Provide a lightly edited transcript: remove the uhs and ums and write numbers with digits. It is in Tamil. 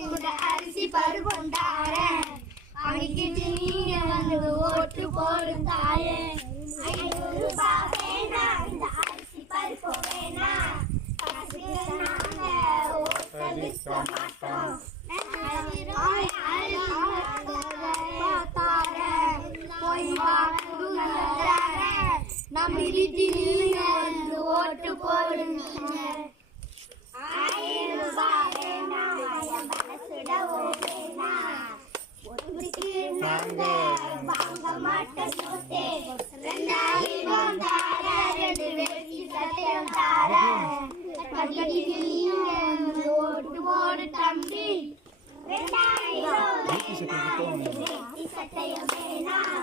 கூட அரிசி பருப்பும் தாரேன். அவங்கிட்ட நீங்க வந்து ஓட்டு போடும் தாயே. 500 ரூபாய் வேணாம், இந்த அரிசி பருப்பு வேணாம். காசுக்கு நாங்க ஓட்டளிக்க மாட்டோம். போய் நம்ம வீட்டில் நீங்க வந்து ஓட்டு போடுங்க. 1000 ரூபாய் வேணாம், மனசுடவும் வேணாம். ஒன்றுக்கு நாங்க வாங்க மாட்டோம் சோத்தே. 2000 தார, 2 வேட்டி சட்டையும் தார. கட்டிக்கு நீங்க வந்து ஓட்டு போடு தம்பி. 2000 வேட்டி சட்டையும் வேணாம்.